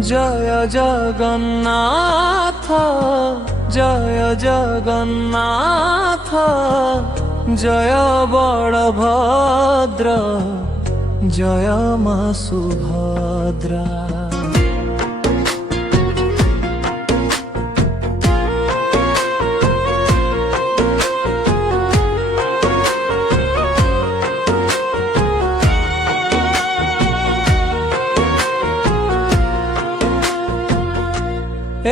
জয় জগন্নাথ জয় জগন্নাথ জয় বড়ভদ্র জয় মা সুভদ্রা।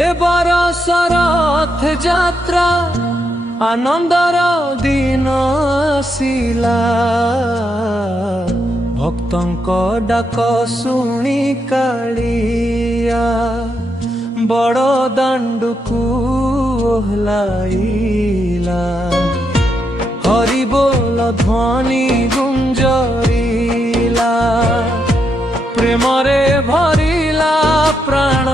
এ বরষর রথ যাত্রা আনন্দর দিন আসিলা, ভক্তଙ୍କ ডাক শুଣି কাଳିয়া বড় ଦାଣ୍ଡକୁ ଓହ୍ଲାଇଲା। ହରି ବୋଲ ଧ୍ୱନି ଗୁଞ୍ଜରିଲା, ପ୍ରେମରେ ଭରିଲା ପ୍ରାଣ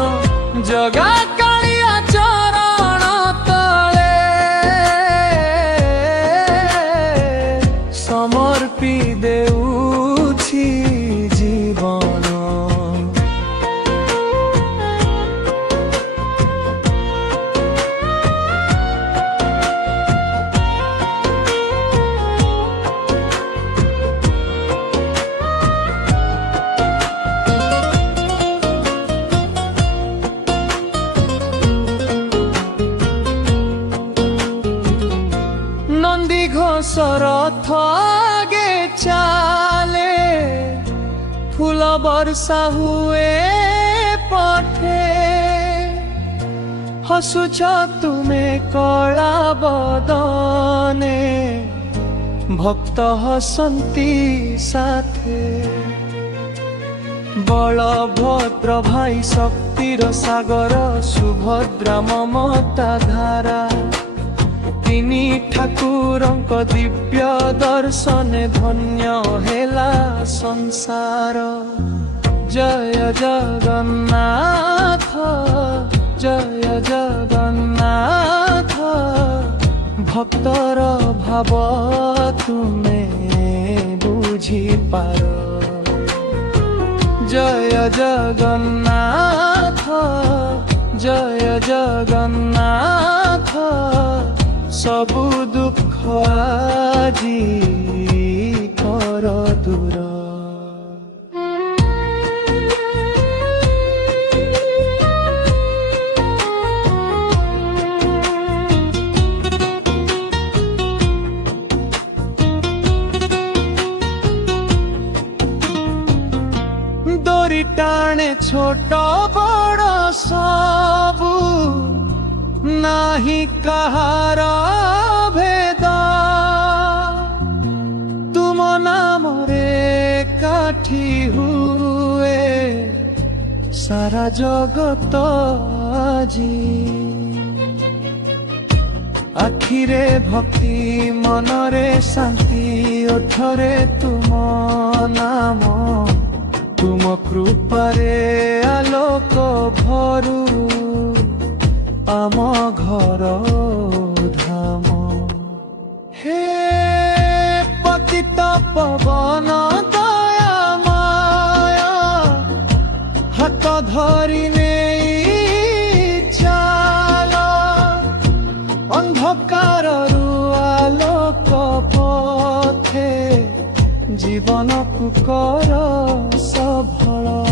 ଜଗା କାଳିଆ ଚରଣ ତଳେ। ସମର୍ପି ଦେଉଛି ଜୀବନ, নন্দী ঘোষ রথ আগে চালে, ফুল বর্ষা হুয়ে পঠে। হসুছ তুমে কলা বদনে, ভক্ত হসন্তি সাথে। বলভদ্র ভাই শক্তির সাগর, সুভদ্রা মমতা ধারা। তিনি ঠাকুরଙ୍କ দিব্ୟ দর্শনে ধন্য হেলা সংসার। জয় জগন্নাথ জয় জগন্নাথ, ভক্তর ভাব তুমে বুঝিপার। জয় জগন্নাথ জয় জগন্নাথ, सबु दुख আজি कर दूर। दरी टाणे छोट बड़ सबू, नाही कहार भेद। तुम नाम रे काठी हुए सारा जगत আজি। आखिरे भक्ति मनरे शांति, ओठरे तुम नाम। तुम कृपारे आलोक भरू आम घर धाम। हे पतित पवन दयामय, हाथ धरि नेई चाल। अंधकारु आलोक पथे, जीवन को कर सफल।